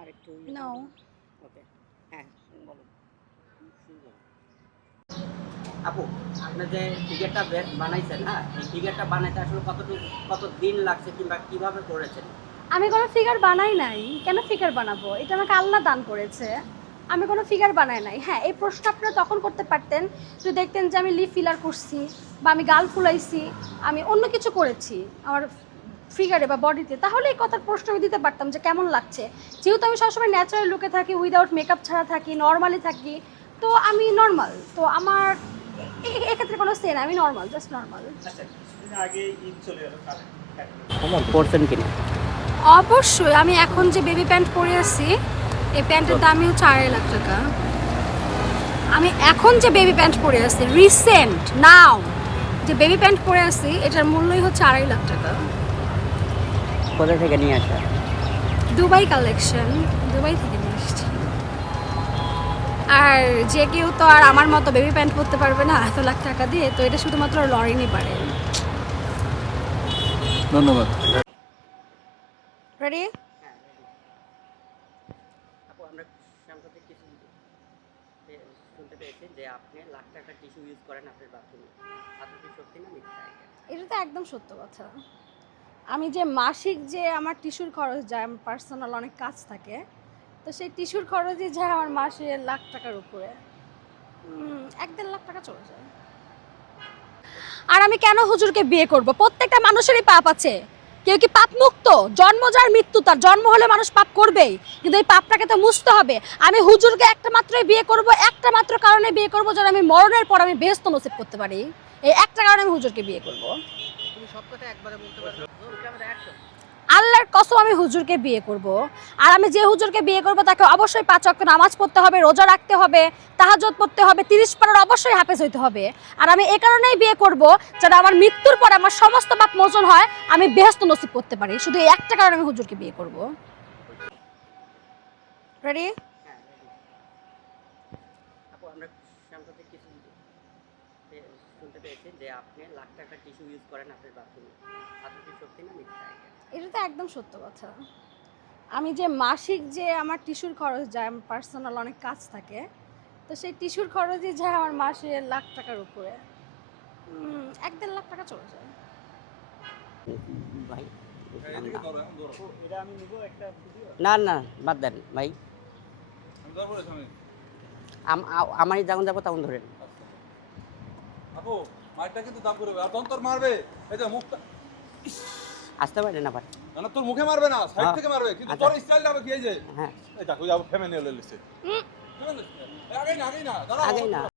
আরেকটু নাও। ওকে হ্যাঁ বলো। আপু আপনি যে ফিগারটা বানাইছেন, হ্যাঁ এই ফিগারটা বানাইতে আসলে কত দিন লাগছে কিংবা কিভাবে করেছেন? আমি কোনো ফিগার বানাই নাই। কেন ফিগার বানাবো? এটা আমাকে আল্লাহ দান করেছে। আমি কোনো ফিগার বানাই নাই। হ্যাঁ, এই প্রশ্ন আপনারা তখন করতে পারতেন যদি দেখতেন যে আমি লিপ ফিলার করছি বা আমি গাল ফুলাইছি, আমি অন্য কিছু করেছি আমার ফিগারে বা বডিতে, তাহলে এই কথার প্রশ্ন আমি দিতে পারতাম যে কেমন লাগছে। যেহেতু আমি সবসময় ন্যাচারাল লুকে থাকি, উইদাউট মেকআপ ছাড়া থাকি, নর্মালি থাকি, তো আমি নর্মাল। তো আমার এক্ষেত্রে কোনো সে না, আমি নর্মাল, জাস্ট নর্মাল। করছেন কিনা? অবশ্যই। আমি এখন যে বেবি প্যান্ট পরে আছি, এই প্যান্টের দামই হচ্ছে 2.5 লাখ টাকা। আমি এখন যে বেবি প্যান্ট পরে আছি, রিসেন্ট নাও যে বেবি প্যান্ট পরে আছি, এটার মূল্যই হচ্ছে 2.5 লাখ টাকা। কোথা থেকে নিয়ে আসা? দুবাই কালেকশন, দুবাই থেকে নিয়ে এসেছি। আর যে কেউ তো আর আমার মতো বেবি প্যান্ট পরতে পারবে না এত লাখ টাকা দিয়ে, তো এটা শুধুমাত্র লরেনই পারে। ধন্যবাদ। রেডি? হ্যাঁ আপু আমরা সাম্প্রতিক কিছু শুনতে পেয়েছি যে আপনি লাখ টাকার টিস্যু ইউজ করেন আপনার বাথরুমে। আপনি কি সত্যি না মিথ্যা? এটা তো একদম সত্য কথা। আমি যে মাসিক যে আমার টিস্যুর খরচ যায়, আমার পার্সোনাল অনেক কাজ থাকে, তো সেই টিস্যুর খরচই যায় আমার মাসে লাখ টাকার উপরে। 1-1.5 লাখ টাকা চলে যায়। আর আমি কেন হুজুরকে বিয়ে করব? প্রত্যেকটা মানুষেরই পাপ আছে। কেউ কি পাপ মুক্ত? জন্ম যার মৃত্যু তার, জন্ম হলে মানুষ পাপ করবেই, কিন্তু এই পাপটাকে তো মুছতে হবে। আমি হুজুরকে একটা মাত্রই বিয়ে করব, একটা মাত্র কারণে বিয়ে করব যেন আমি মরণের পর আমি বেহেশত নসিব করতে পারি। এই একটা কারণে আমি হুজুরকে বিয়ে করব। তুমি সব কথা একবারে বলতে পারো? Camera action. আল্লাহর কসম আমি হুজুরকে বিয়ে করব। আর আমি যে হুজুরকে বিয়ে করব তাকে অবশ্যই 5 ওয়াক্ত নামাজ পড়তে হবে, রোজা রাখতে হবে, তাহাজ্জুদ পড়তে হবে, 30 পারার অবশ্যই হাফেজ হইতে হবে। আর আমি এই কারণেই বিয়ে করব যেন আমার মৃত্যুর পরে আমার সমস্ত পাপ মোচন হয়, আমি বেহেশত নসিব করতে পারি। শুধু এই একটা কারণে আমি হুজুরকে বিয়ে করব। রেডি? হ্যাঁ ready। আপু আমরা সাম্প্রতিক কিছু শুনতে পেয়েছি যে আপনি লাখ টাকার টিস্যু ইউজ করেন আপনার বাথরুমে। আপনি কি সত্যি না মিথ্যা? এটা তো একদম সত্য কথা। আমি যে মাসিক যে আমার টিস্যুর খরচ যায়, আমার পার্সোনাল অনেক কাজ থাকে, তো সেই টিস্যুর খরচই যায় আমার মাসে লাখ টাকার উপরে। 1-1.5 লাখ টাকা চলে যায়। ভাই এদিকে ধরো, এখন ধরো। এটা আমি নিব একটা ভিডিও। না না বাদ দেন ভাই। আমি ধরবো রে সামনে। আমারই যখন যাবো তখন ধরেন। আপু, মারটা কিন্তু দাম করবে। আর তখন তোর মারবে। এই যে মুখটা। আসতে পারেন আবার। না না, তোর মুখে মারবে না, সাইড হ্যাঁ। থেকে মারবে। কিন্তু আচ্ছা। তোর স্টাইলটা হবে কি এই যে। হ্যাঁ এই দেখো, যাবো ফেমে নিয়ে লইছে। আগেই না, দাঁড়াও। আগেই না।